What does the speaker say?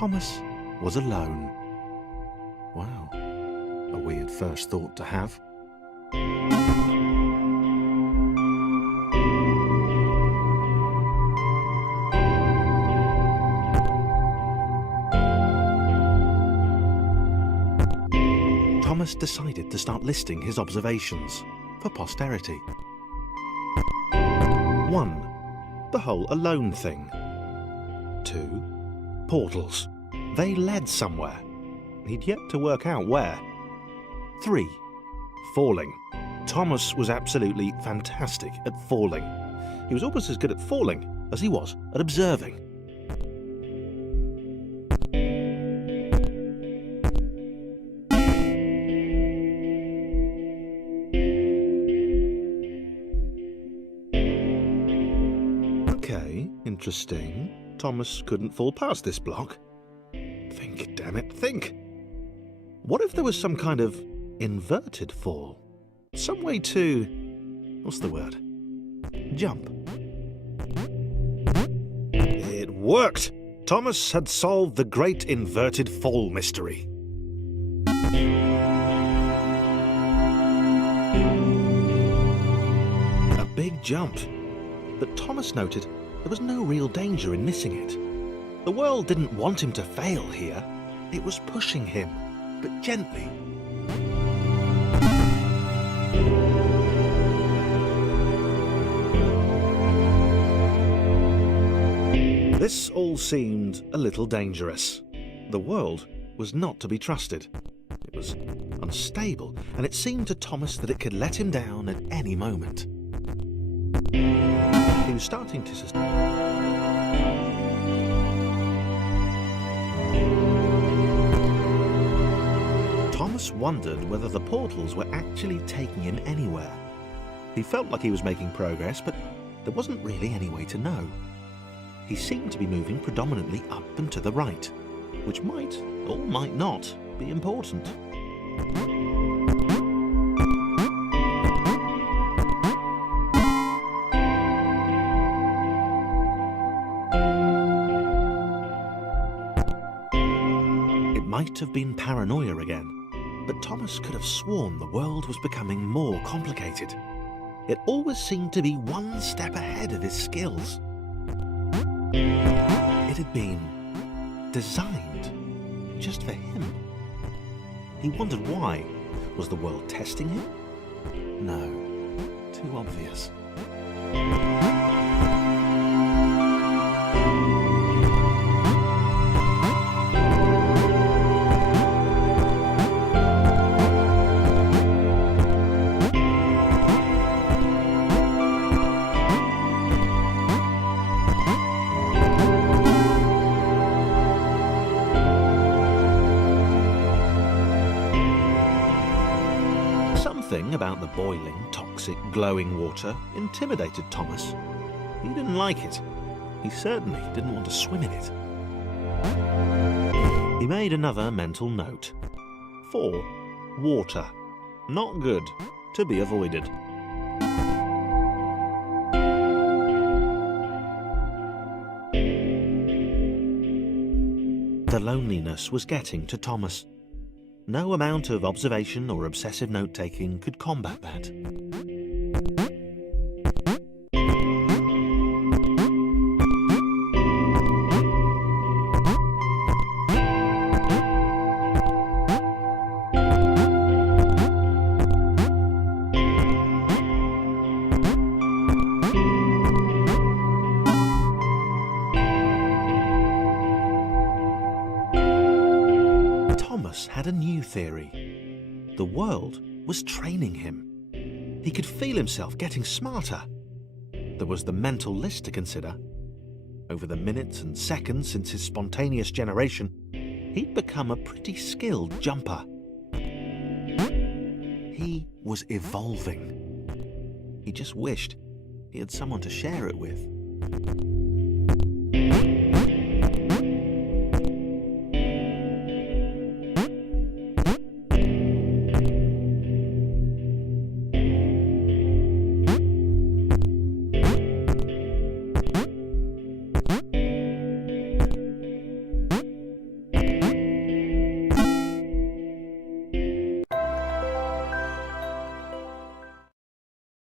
Thomas was alone. Wow, a weird first thought to have. Thomas decided to start listing his observations for posterity. 1. The whole alone thing. 2. Portals. They led somewhere. He'd yet to work out where. 3. Falling. Thomas was absolutely fantastic at falling. He was almost as good at falling as he was at observing. Okay, interesting. Thomas couldn't fall past this block. Think, damn it, think! What if there was some kind of inverted fall? Some way to... what's the word? Jump. It worked! Thomas had solved the great inverted fall mystery. A big jump. But Thomas noted there was no real danger in missing it. The world didn't want him to fail here. It was pushing him, but gently. This all seemed a little dangerous. The world was not to be trusted. It was unstable, and it seemed to Thomas that it could let him down at any moment. He was starting to suspect. Thomas wondered whether the portals were actually taking him anywhere. He felt like he was making progress, but there wasn't really any way to know. He seemed to be moving predominantly up and to the right, which might or might not be important. Might have been paranoia again, but Thomas could have sworn the world was becoming more complicated. It always seemed to be one step ahead of his skills. It had been designed just for him. He wondered why. Was the world testing him? No, too obvious. Something about the boiling, toxic, glowing water intimidated Thomas. He didn't like it. He certainly didn't want to swim in it. He made another mental note. 4. Water. Not good. To be avoided. The loneliness was getting to Thomas. No amount of observation or obsessive note-taking could combat that. Thomas had a new theory. The world was training him. He could feel himself getting smarter. There was the mental list to consider. Over the minutes and seconds since his spontaneous generation, he'd become a pretty skilled jumper. He was evolving. He just wished he had someone to share it with.